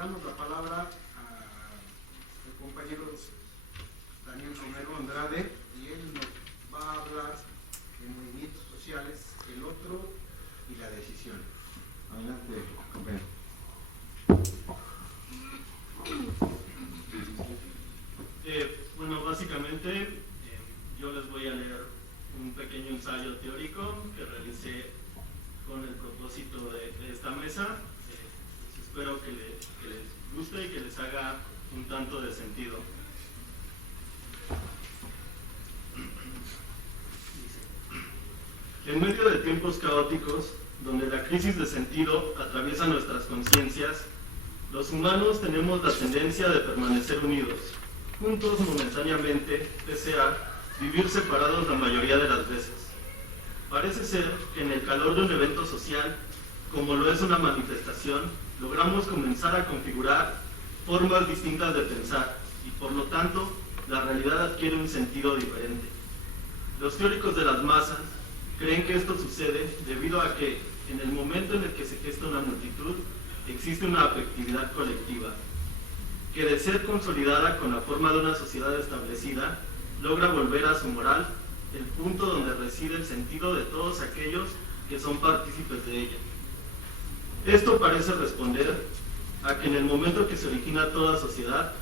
damos la palabra al compañero Daniel Romero Andrade, y él nos va a hablar de movimientos sociales, el otro y la decisión. Adelante, compañero. Bueno, básicamente yo les voy a leer un pequeño ensayo teórico que realicé con el propósito de esta mesa. Espero que les guste y que les haga un tanto de sentido. En medio de tiempos caóticos, donde la crisis de sentido atraviesa nuestras conciencias, los humanos tenemos la tendencia de permanecer unidos, juntos momentáneamente, pese a vivir separados la mayoría de las veces. Parece ser que en el calor de un evento social, como lo es una manifestación, logramos comenzar a configurar formas distintas de pensar y, por lo tanto, la realidad adquiere un sentido diferente. Los teóricos de las masas creen que esto sucede debido a que, en el momento en el que se gesta una multitud, existe una afectividad colectiva, que de ser consolidada con la forma de una sociedad establecida, logra volver a su moral el punto donde reside el sentido de todos aquellos que son partícipes de ella. Esto parece responder a que en el momento que se origina toda sociedad,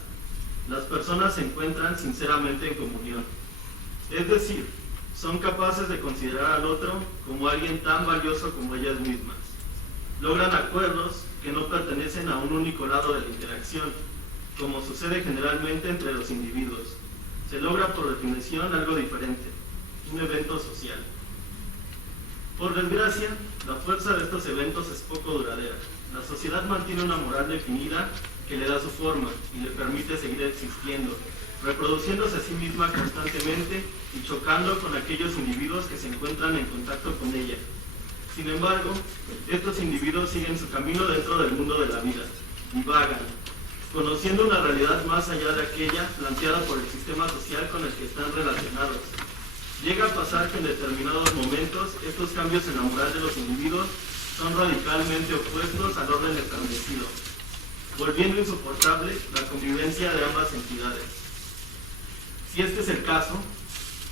las personas se encuentran sinceramente en comunión. Es decir, son capaces de considerar al otro como alguien tan valioso como ellas mismas. Logran acuerdos que no pertenecen a un único lado de la interacción, como sucede generalmente entre los individuos. Se logra por definición algo diferente, un evento social. Por desgracia, la fuerza de estos eventos es poco duradera. La sociedad mantiene una moral definida que le da su forma y le permite seguir existiendo, reproduciéndose a sí misma constantemente y chocando con aquellos individuos que se encuentran en contacto con ella. Sin embargo, estos individuos siguen su camino dentro del mundo de la vida, divagan, conociendo una realidad más allá de aquella planteada por el sistema social con el que están relacionados. Llega a pasar que en determinados momentos estos cambios en la moral de los individuos son radicalmente opuestos al orden establecido, volviendo insoportable la convivencia de ambas entidades. Si este es el caso,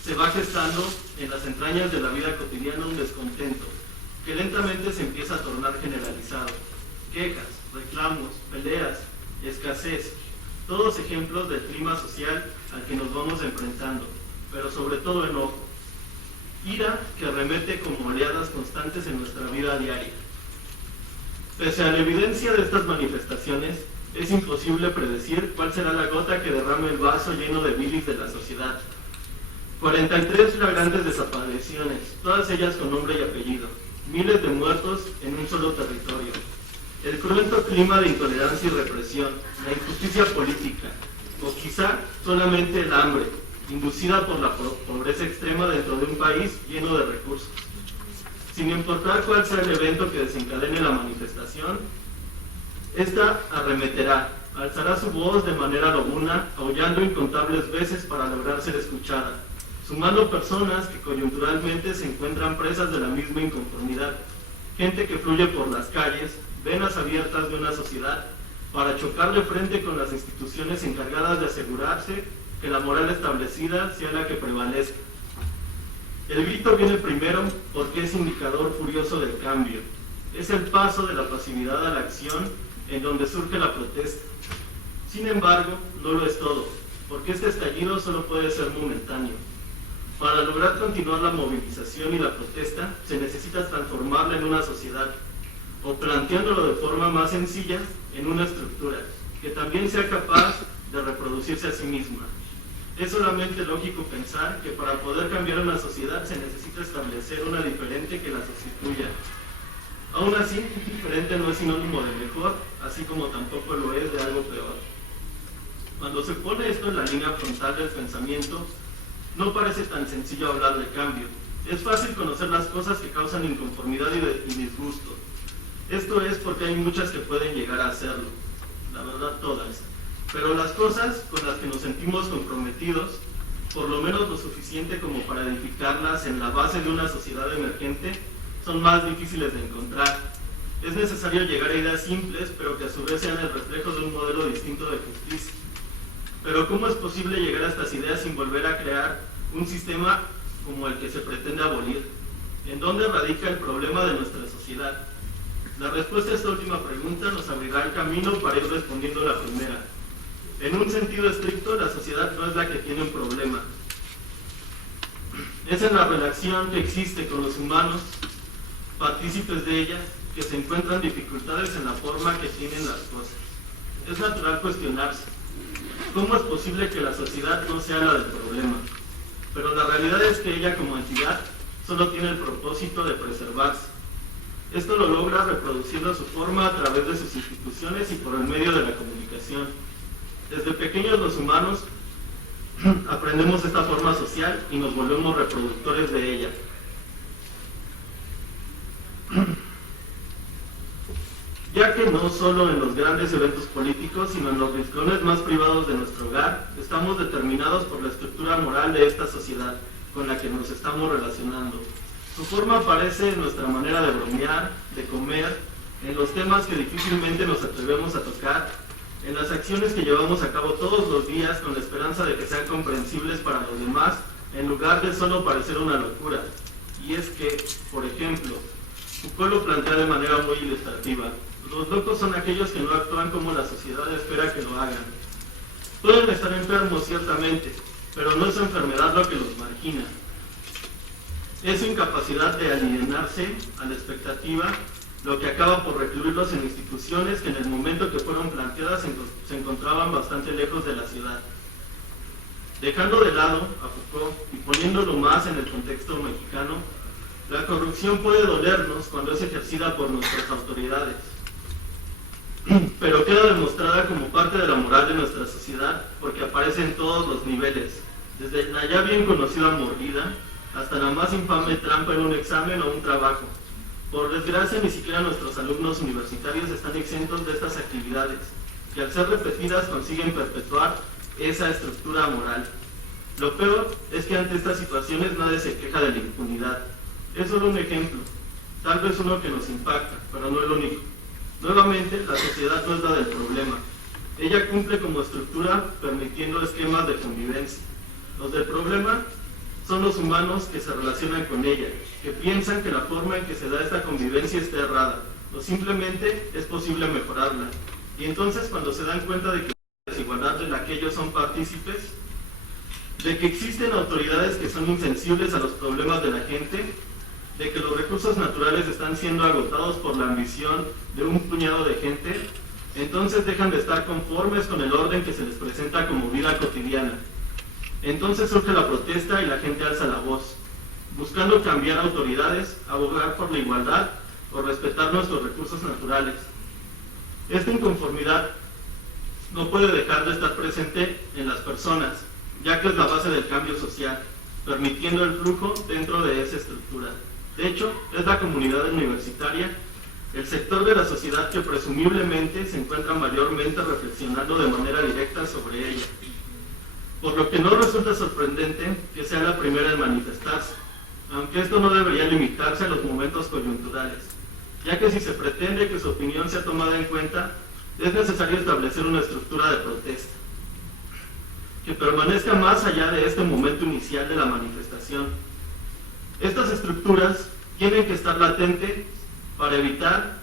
se va gestando en las entrañas de la vida cotidiana un descontento, que lentamente se empieza a tornar generalizado. Quejas, reclamos, peleas, escasez, todos ejemplos del clima social al que nos vamos enfrentando, pero sobre todo enojo. Ira que arremete como oleadas constantes en nuestra vida diaria. Pese a la evidencia de estas manifestaciones, es imposible predecir cuál será la gota que derrame el vaso lleno de bilis de la sociedad. 43 flagrantes desapariciones, todas ellas con nombre y apellido, miles de muertos en un solo territorio. El cruento clima de intolerancia y represión, la injusticia política, o quizá solamente el hambre, inducida por la pobreza extrema dentro de un país lleno de recursos. Sin importar cuál sea el evento que desencadene la manifestación, esta arremeterá, alzará su voz de manera lobuna, aullando incontables veces para lograr ser escuchada, sumando personas que coyunturalmente se encuentran presas de la misma inconformidad, gente que fluye por las calles, venas abiertas de una sociedad, para chocarle frente con las instituciones encargadas de asegurarse que la moral establecida sea la que prevalezca. El grito viene primero porque es indicador furioso del cambio. Es el paso de la pasividad a la acción en donde surge la protesta. Sin embargo, no lo es todo, porque este estallido solo puede ser momentáneo. Para lograr continuar la movilización y la protesta, se necesita transformarla en una sociedad, o planteándolo de forma más sencilla, en una estructura, que también sea capaz de reproducirse a sí misma. Es solamente lógico pensar que para poder cambiar una sociedad se necesita establecer una diferente que la sustituya. Aún así, diferente no es sinónimo de mejor, así como tampoco lo es de algo peor. Cuando se pone esto en la línea frontal del pensamiento, no parece tan sencillo hablar de cambio. Es fácil conocer las cosas que causan inconformidad y disgusto. Esto es porque hay muchas que pueden llegar a hacerlo, la verdad todas. Pero las cosas con las que nos sentimos comprometidos, por lo menos lo suficiente como para edificarlas en la base de una sociedad emergente, son más difíciles de encontrar. Es necesario llegar a ideas simples, pero que a su vez sean el reflejo de un modelo distinto de justicia. Pero ¿cómo es posible llegar a estas ideas sin volver a crear un sistema como el que se pretende abolir? ¿En dónde radica el problema de nuestra sociedad? La respuesta a esta última pregunta nos abrirá el camino para ir respondiendo la primera. En un sentido estricto, la sociedad no es la que tiene un problema. Es en la relación que existe con los humanos, partícipes de ella, que se encuentran dificultades en la forma que tienen las cosas. Es natural cuestionarse, ¿cómo es posible que la sociedad no sea la del problema? Pero la realidad es que ella como entidad solo tiene el propósito de preservarse. Esto lo logra reproduciendo su forma a través de sus instituciones y por el medio de la comunicación. Desde pequeños los humanos aprendemos esta forma social y nos volvemos reproductores de ella. Ya que no solo en los grandes eventos políticos, sino en los rincones más privados de nuestro hogar, estamos determinados por la estructura moral de esta sociedad con la que nos estamos relacionando. Su forma aparece en nuestra manera de bromear, de comer, en los temas que difícilmente nos atrevemos a tocar, en las acciones que llevamos a cabo todos los días con la esperanza de que sean comprensibles para los demás, en lugar de solo parecer una locura. Y es que, por ejemplo, Foucault lo plantea de manera muy ilustrativa. Los locos son aquellos que no actúan como la sociedad espera que lo hagan. Pueden estar enfermos, ciertamente, pero no es su enfermedad lo que los margina. Es su incapacidad de alienarse a la expectativa lo que acaba por recluirlos en instituciones que en el momento que fueron planteadas se encontraban bastante lejos de la ciudad. Dejando de lado a Foucault y poniéndolo más en el contexto mexicano, la corrupción puede dolernos cuando es ejercida por nuestras autoridades, pero queda demostrada como parte de la moral de nuestra sociedad porque aparece en todos los niveles, desde la ya bien conocida mordida hasta la más infame trampa en un examen o un trabajo. Por desgracia, ni siquiera nuestros alumnos universitarios están exentos de estas actividades, que al ser repetidas consiguen perpetuar esa estructura moral. Lo peor es que ante estas situaciones nadie se queja de la impunidad. Es solo un ejemplo, tal vez uno que nos impacta, pero no el único. Nuevamente, la sociedad no es la del problema. Ella cumple como estructura permitiendo esquemas de convivencia. Los del problema son los humanos que se relacionan con ella, que piensan que la forma en que se da esta convivencia está errada, o simplemente es posible mejorarla. Y entonces cuando se dan cuenta de que la desigualdad de la que ellos son partícipes, de que existen autoridades que son insensibles a los problemas de la gente, de que los recursos naturales están siendo agotados por la ambición de un puñado de gente, entonces dejan de estar conformes con el orden que se les presenta como vida cotidiana. Entonces surge la protesta y la gente alza la voz, buscando cambiar autoridades, abogar por la igualdad o respetar nuestros recursos naturales. Esta inconformidad no puede dejar de estar presente en las personas, ya que es la base del cambio social, permitiendo el flujo dentro de esa estructura. De hecho, es la comunidad universitaria, el sector de la sociedad que presumiblemente se encuentra mayormente reflexionando de manera directa sobre ella. Por lo que no resulta sorprendente que sea la primera en manifestarse, aunque esto no debería limitarse a los momentos coyunturales, ya que si se pretende que su opinión sea tomada en cuenta, es necesario establecer una estructura de protesta, que permanezca más allá de este momento inicial de la manifestación. Estas estructuras tienen que estar latentes para evitar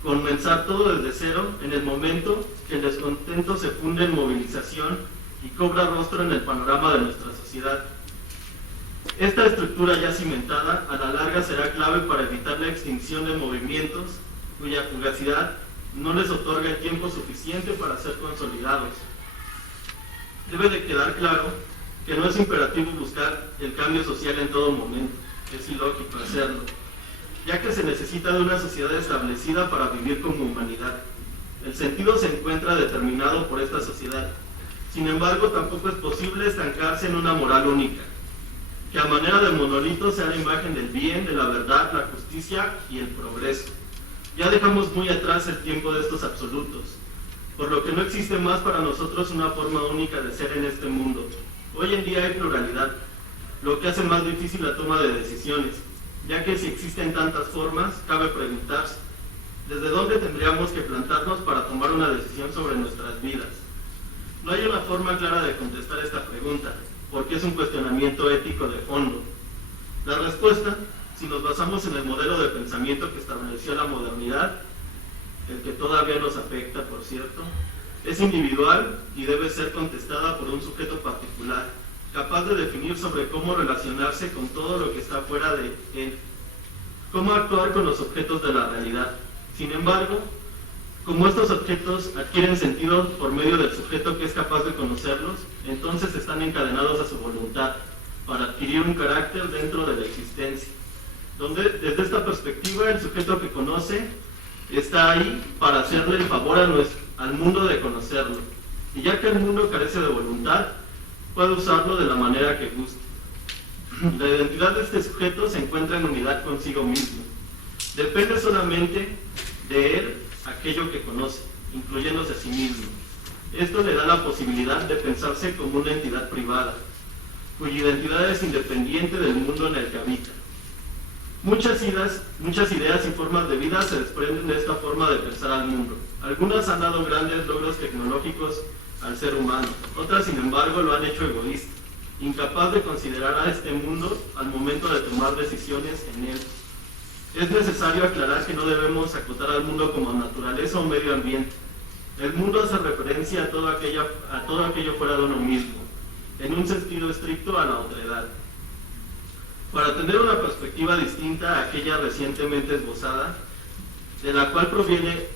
comenzar todo desde cero en el momento que el descontento se funde en movilización y cobra rostro en el panorama de nuestra sociedad. Esta estructura ya cimentada a la larga será clave para evitar la extinción de movimientos cuya fugacidad no les otorga el tiempo suficiente para ser consolidados. Debe de quedar claro que no es imperativo buscar el cambio social en todo momento, es ilógico hacerlo, ya que se necesita de una sociedad establecida para vivir como humanidad. El sentido se encuentra determinado por esta sociedad. Sin embargo, tampoco es posible estancarse en una moral única, que a manera de monolito sea la imagen del bien, de la verdad, la justicia y el progreso. Ya dejamos muy atrás el tiempo de estos absolutos, por lo que no existe más para nosotros una forma única de ser en este mundo. Hoy en día hay pluralidad, lo que hace más difícil la toma de decisiones, ya que si existen tantas formas, cabe preguntarse, ¿Desde dónde tendríamos que plantarnos para tomar una decisión sobre nuestras vidas? No hay una forma clara de contestar esta pregunta, porque es un cuestionamiento ético de fondo. La respuesta, si nos basamos en el modelo de pensamiento que estableció la modernidad, el que todavía nos afecta, por cierto, es individual y debe ser contestada por un sujeto particular, capaz de definir sobre cómo relacionarse con todo lo que está fuera de él, cómo actuar con los objetos de la realidad. Sin embargo, como estos objetos adquieren sentido por medio del sujeto que es capaz de conocerlos, entonces están encadenados a su voluntad para adquirir un carácter dentro de la existencia, donde desde esta perspectiva el sujeto que conoce está ahí para hacerle el favor al mundo de conocerlo, y ya que el mundo carece de voluntad, puede usarlo de la manera que guste. La identidad de este sujeto se encuentra en unidad consigo mismo. Depende solamente de él aquello que conoce, incluyéndose a sí mismo. Esto le da la posibilidad de pensarse como una entidad privada, cuya identidad es independiente del mundo en el que habita. Muchas ideas y formas de vida se desprenden de esta forma de pensar al mundo. Algunas han dado grandes logros tecnológicos al ser humano, otras sin embargo lo han hecho egoísta, incapaz de considerar a este mundo al momento de tomar decisiones en él. Es necesario aclarar que no debemos acotar al mundo como naturaleza o medio ambiente. El mundo hace referencia a todo aquello fuera de uno mismo, en un sentido estricto a la otredad. Para tener una perspectiva distinta a aquella recientemente esbozada, de la cual proviene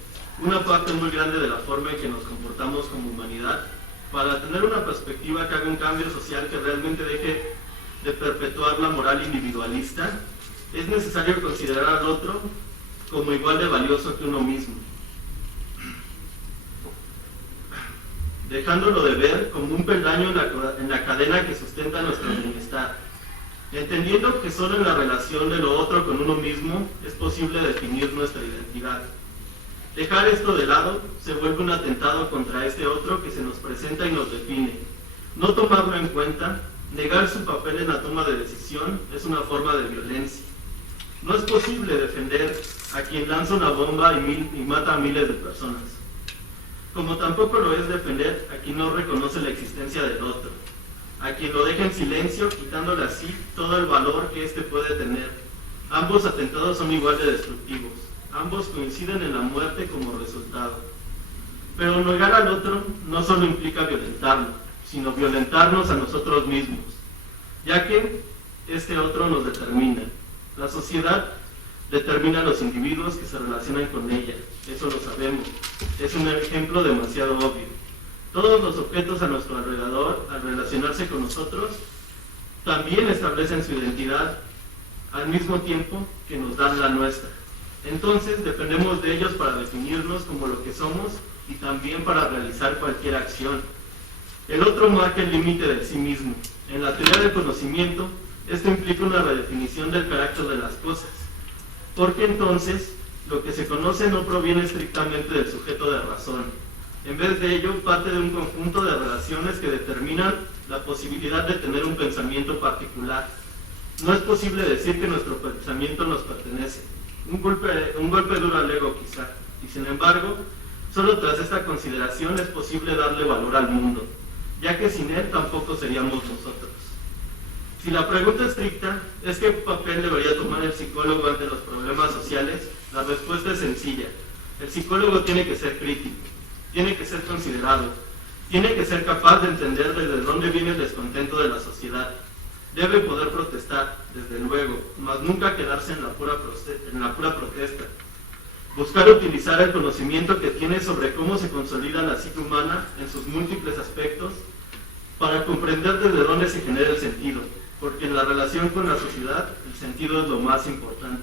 una parte muy grande de la forma en que nos comportamos como humanidad, para tener una perspectiva que haga un cambio social que realmente deje de perpetuar la moral individualista, es necesario considerar al otro como igual de valioso que uno mismo, dejándolo de ver como un peldaño en la cadena que sustenta nuestro bienestar, entendiendo que solo en la relación de lo otro con uno mismo es posible definir nuestra identidad. Dejar esto de lado se vuelve un atentado contra este otro que se nos presenta y nos define. No tomarlo en cuenta, negar su papel en la toma de decisión, es una forma de violencia. No es posible defender a quien lanza una bomba y mata a miles de personas, como tampoco lo es defender a quien no reconoce la existencia del otro, a quien lo deja en silencio, quitándole así todo el valor que éste puede tener. Ambos atentados son igual de destructivos, ambos coinciden en la muerte como resultado. Pero negar al otro no solo implica violentarlo, sino violentarnos a nosotros mismos, ya que este otro nos determina. La sociedad determina a los individuos que se relacionan con ella, eso lo sabemos, es un ejemplo demasiado obvio. Todos los objetos a nuestro alrededor, al relacionarse con nosotros, también establecen su identidad al mismo tiempo que nos dan la nuestra. Entonces dependemos de ellos para definirnos como lo que somos y también para realizar cualquier acción. El otro marca el límite de sí mismo. En la teoría del conocimiento, esto implica una redefinición del carácter de las cosas, porque entonces lo que se conoce no proviene estrictamente del sujeto de razón. En vez de ello, parte de un conjunto de relaciones que determinan la posibilidad de tener un pensamiento particular. No es posible decir que nuestro pensamiento nos pertenece. Un golpe duro al ego quizá, y sin embargo, solo tras esta consideración es posible darle valor al mundo, ya que sin él tampoco seríamos nosotros. Si la pregunta estricta es qué papel debería tomar el psicólogo ante los problemas sociales, la respuesta es sencilla. El psicólogo tiene que ser crítico, tiene que ser considerado, tiene que ser capaz de entender desde dónde viene el descontento de la sociedad. Debe poder protestar, desde luego, mas nunca quedarse en la pura protesta. Buscar utilizar el conocimiento que tiene sobre cómo se consolida la psique humana en sus múltiples aspectos para comprender desde dónde se genera el sentido, porque en la relación con la sociedad el sentido es lo más importante.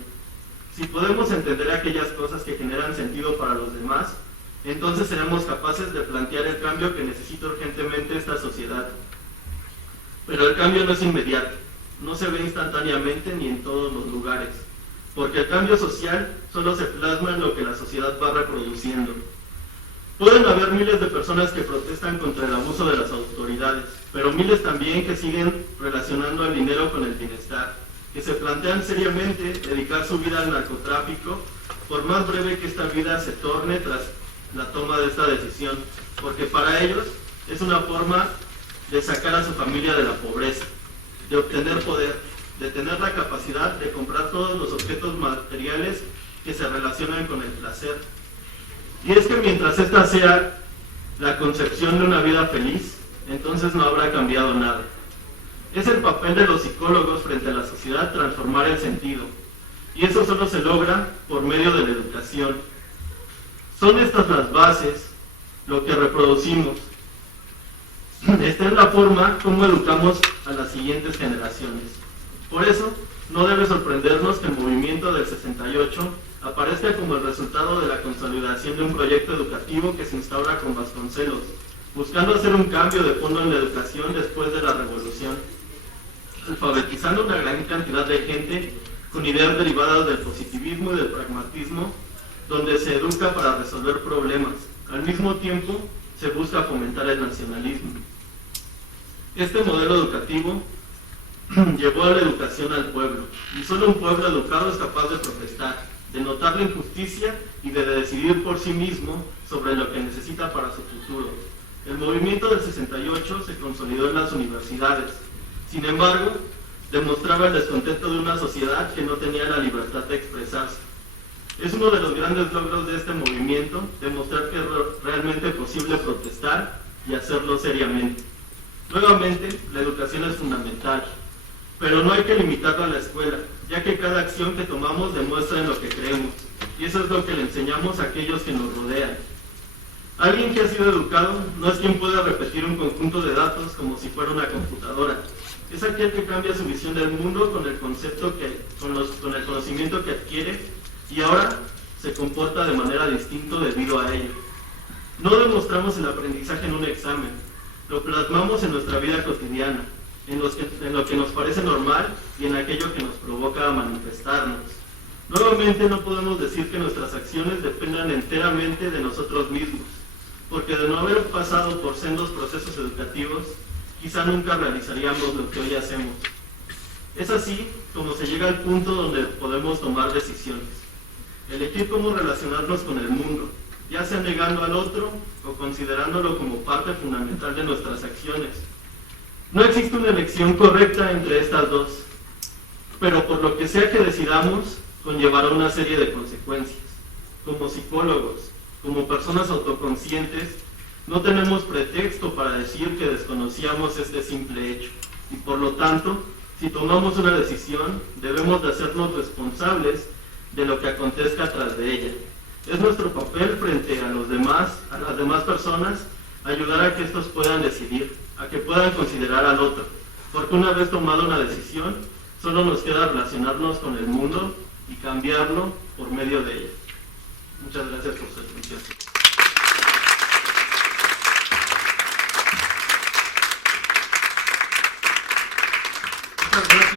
Si podemos entender aquellas cosas que generan sentido para los demás, entonces seremos capaces de plantear el cambio que necesita urgentemente esta sociedad. Pero el cambio no es inmediato, no se ve instantáneamente ni en todos los lugares, porque el cambio social solo se plasma en lo que la sociedad va reproduciendo. Pueden haber miles de personas que protestan contra el abuso de las autoridades, pero miles también que siguen relacionando el dinero con el bienestar, que se plantean seriamente dedicar su vida al narcotráfico por más breve que esta vida se torne tras la toma de esta decisión, porque para ellos es una forma de sacar a su familia de la pobreza, de obtener poder, de tener la capacidad de comprar todos los objetos materiales que se relacionan con el placer. Y es que mientras esta sea la concepción de una vida feliz, entonces no habrá cambiado nada. Es el papel de los psicólogos frente a la sociedad transformar el sentido, y eso solo se logra por medio de la educación. Son estas las bases, lo que reproducimos. Esta es la forma como educamos a las siguientes generaciones. Por eso, no debe sorprendernos que el movimiento del 68 aparezca como el resultado de la consolidación de un proyecto educativo que se instaura con Vasconcelos, buscando hacer un cambio de fondo en la educación después de la revolución, alfabetizando una gran cantidad de gente con ideas derivadas del positivismo y del pragmatismo, donde se educa para resolver problemas. Al mismo tiempo, se busca fomentar el nacionalismo. Este modelo educativo llevó a la educación al pueblo, y solo un pueblo educado es capaz de protestar, de notar la injusticia y de decidir por sí mismo sobre lo que necesita para su futuro. El movimiento del 68 se consolidó en las universidades. Sin embargo, demostraba el descontento de una sociedad que no tenía la libertad de expresarse. Es uno de los grandes logros de este movimiento, demostrar que es realmente posible protestar y hacerlo seriamente. Nuevamente, la educación es fundamental, pero no hay que limitarla a la escuela, ya que cada acción que tomamos demuestra en lo que creemos, y eso es lo que le enseñamos a aquellos que nos rodean. Alguien que ha sido educado no es quien pueda repetir un conjunto de datos como si fuera una computadora. Es aquel que cambia su visión del mundo con el conocimiento que adquiere y ahora se comporta de manera distinta debido a ello. No demostramos el aprendizaje en un examen, lo plasmamos en nuestra vida cotidiana, en lo que nos parece normal y en aquello que nos provoca manifestarnos. Nuevamente, no podemos decir que nuestras acciones dependan enteramente de nosotros mismos, porque de no haber pasado por sendos procesos educativos, quizá nunca realizaríamos lo que hoy hacemos. Es así como se llega al punto donde podemos tomar decisiones, elegir cómo relacionarnos con el mundo, ya sea negando al otro o considerándolo como parte fundamental de nuestras acciones. No existe una elección correcta entre estas dos, pero por lo que sea que decidamos, conllevará una serie de consecuencias. Como psicólogos, como personas autoconscientes, no tenemos pretexto para decir que desconocíamos este simple hecho, y por lo tanto, si tomamos una decisión, debemos de hacernos responsables de lo que acontezca tras de ella. Es nuestro papel frente a las demás personas, ayudar a que estos puedan decidir, a que puedan considerar al otro, porque una vez tomada una decisión, solo nos queda relacionarnos con el mundo y cambiarlo por medio de ella. Muchas gracias por su atención.